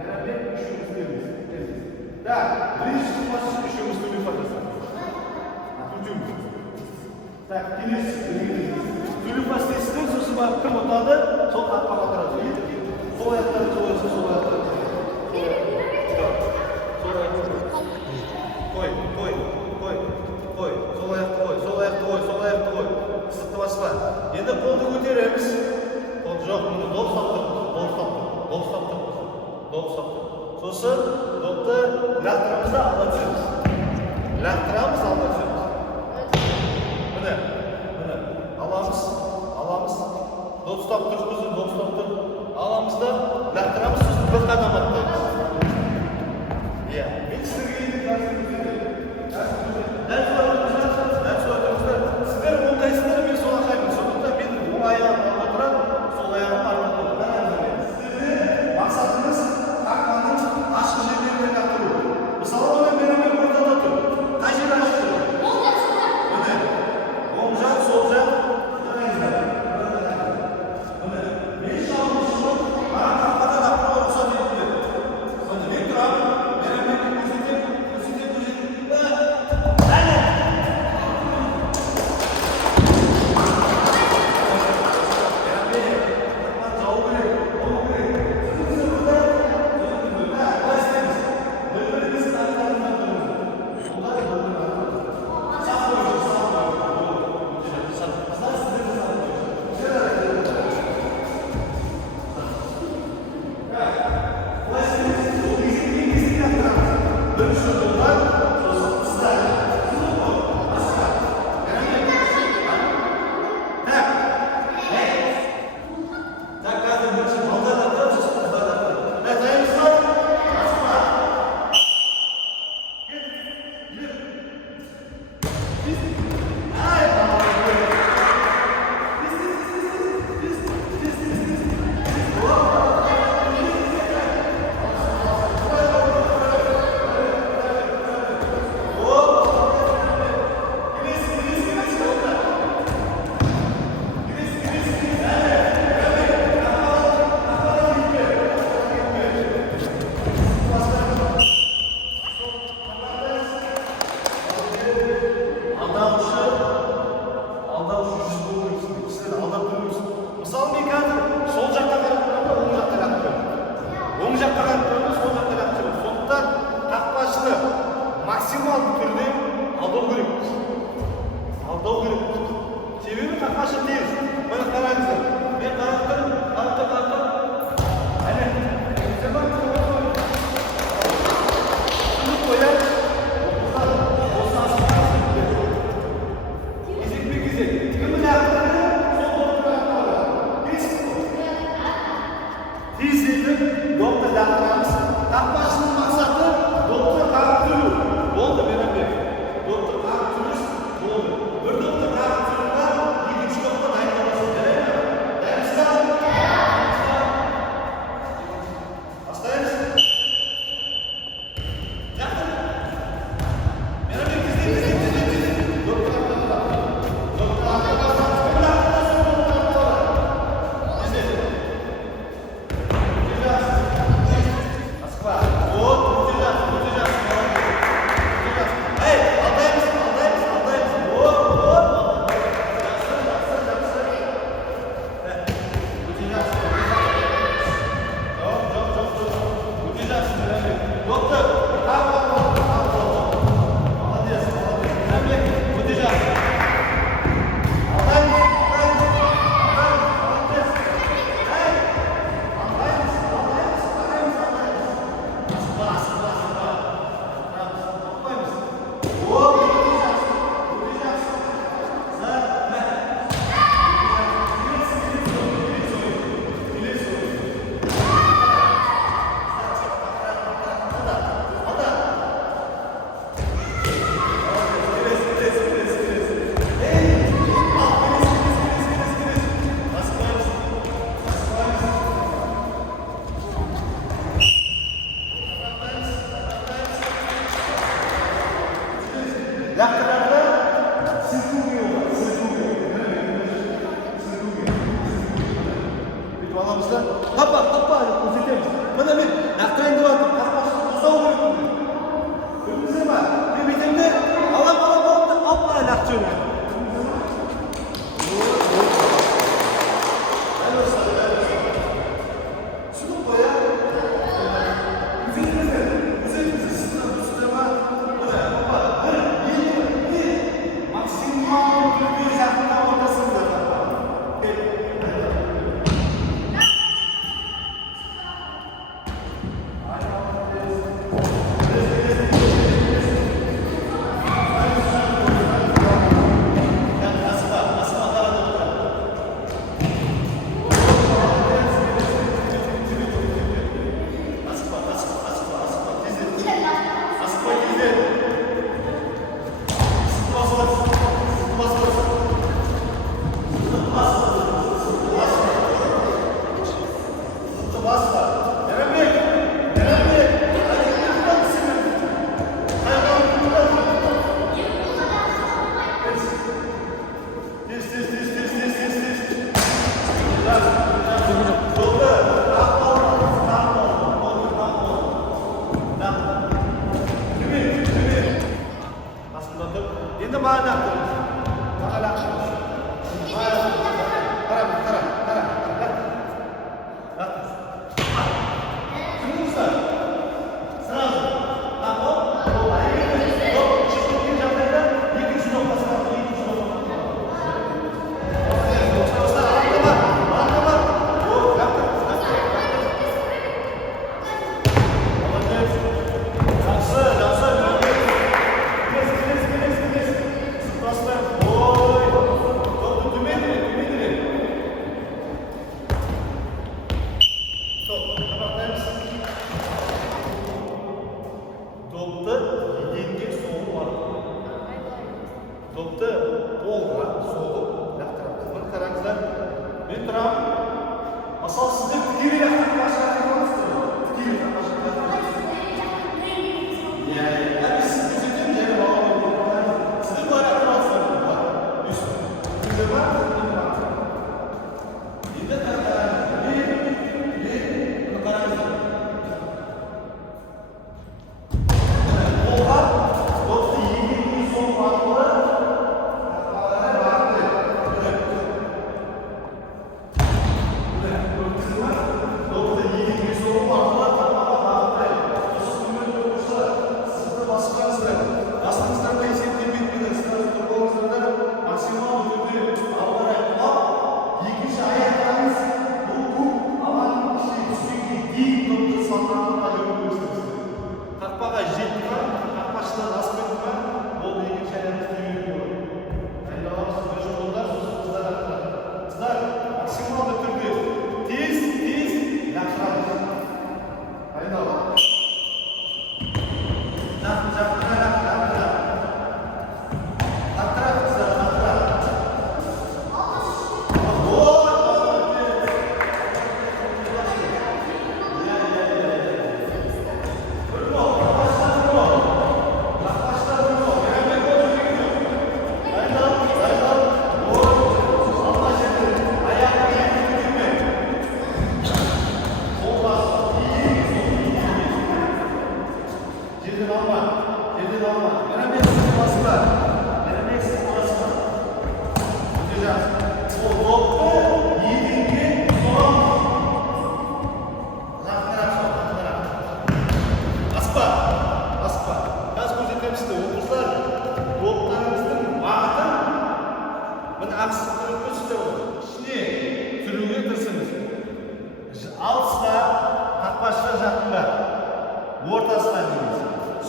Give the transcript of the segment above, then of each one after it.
Meyranbek üçümüz temiz. Так, birinci çıkması için üçümüz temiz fazlası. Üçümüz. Так, tülü pastesinden sosu var. Kim otadı? Sol katma bakarız. Sol ayakları çoğuysa sol ayakları. Sol ayakları. Koy. Sol ayakta koy. Sol ayakta koy. Sırtı basma. Енді қолды көтереміз. Қол жоқ, мұны доп саптық. Сосын допты лақтырамыз да алға түсеміз. Міне. Аламыз. Доп ұстап тұр. Аламыз да лақтырамыз, сосын бір қадам аттаймыз. Иә, мен сіздерге дәл солай сіздер оңдайсыздар, мен сол ақаймын. Сондықтан мен оң аяғым алға тұрады, сол аяғым артқа тұрады. Сіздерде мақсатыңыз қақпаның ашық жерлеріне лақтыру. Мысалы, оны Мейрамбек ортада тұр. Қай жер ашық тұр? Міне, оң жақ, сол жақ. Міне, мен шалым маған қақпадан лақтыруға рұқсат етіңдер. Міне, мен тұрамын. Мейрамбекке көрсетемін. Максималды түрде алдау керек. Себебі қақпашы тез. Мені қараңыздар. Мен қарап тұрмын. Әне. Тұнып қояр. Кезек. Кімін ақтырды? Сол допты ақтырды. Тездетіп, допты ақтырамыз. Қақпашының мақсаты допты ақтыру. Болды Мейрамбек. Допты ақтырыңыз. Болды. Бір допты ақтырыңға екінші допты дайындаласыз. Бастаймыз. Мейрамбек кезден. Допты ақтырыңыз. Москва. Вот. салмағына жүргізесіз. Қақпаға жетті ма, қақпашыдан асып кетті ма, ол екінші аяғыңызды үйрету болады. Дайындаламыз, бір жолдар, сосын қыздар ақтырады. Қыздар, максималды түрде тез жақсырамыз. Дайындаламыз.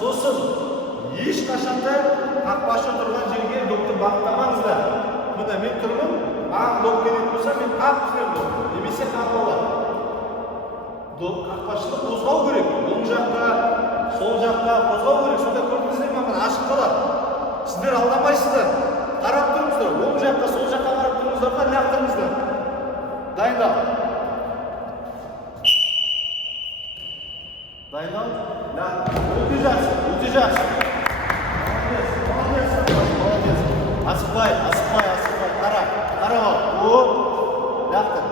Сосын ешқашанда қақпашы тұрған жерге допты бағыттамаңыздар. Мына мен тұрмын, маған доп керек болса, мен қағып түсіремін, немесе қағып алады. Қақпашыны қозғау керек. Оң жаққа, сол жаққа қозғау керек. Сонда көрдіңіздер ме, мына ашық қалады. Сіздер алдамайсыздар. Қарап тұрыңыздар. Оң жаққа, сол жаққа қарап тұрыңыздар да лақтырыңыздар. Дайындал. Дайындал. Өте жақсы, өте жақсы. Молодец. Асықпай. Қара ал. Лақтыр.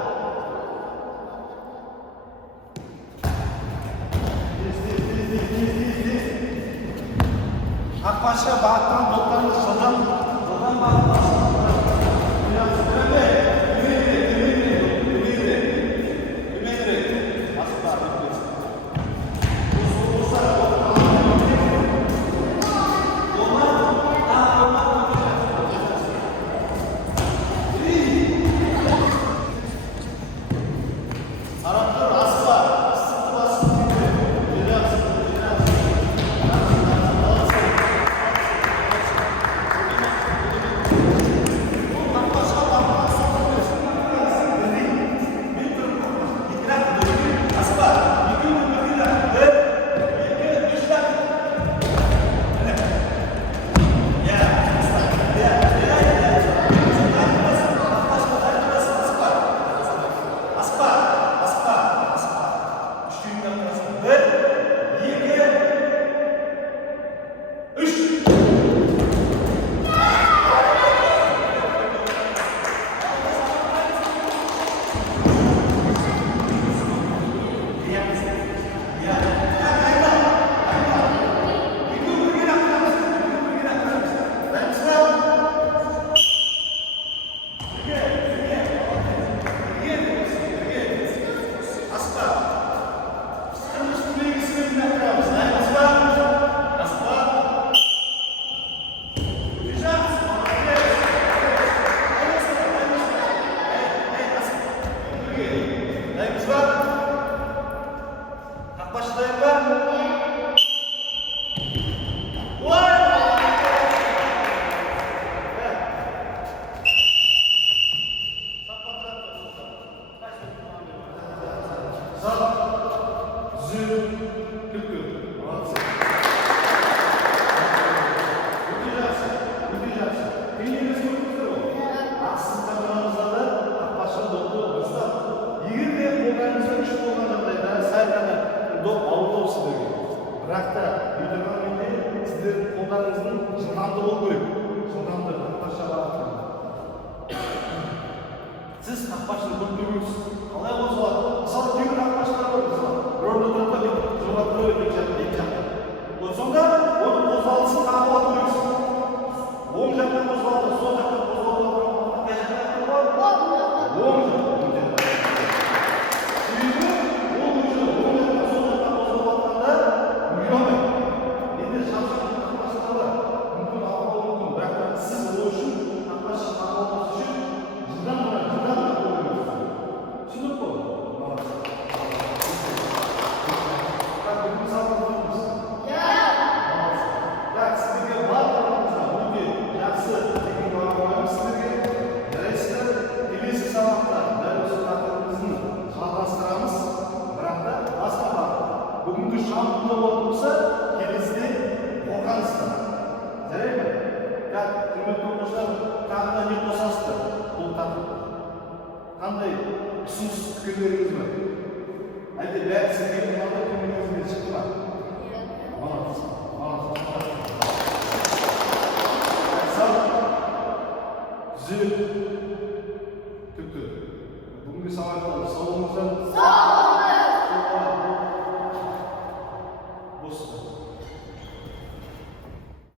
Қақпашыға бағыттан доптарыңыз жылдам бағыттан. Бірақ та үйдірген менде сіздердің қолдарыңыздың жылдамды болу керек. Жылдамды қақпашыға бағыттан. Сіз қақпашыны көрдіңіз. Қалай қозғалады? Мысалы, кейбір қақпашылар бар, мысалы, бір орында тұрады да жоғары тұрады екі жаққа. Сонда оның қозғалысын қағып алу керексіз. Оң жаққа қозғалды, сол жаққа қозғалды. Қай жаққа қозғалды? Оң жаққа. түзеледі. Түпті. Бүгінгі сабақтан сау болыңыздар. Сау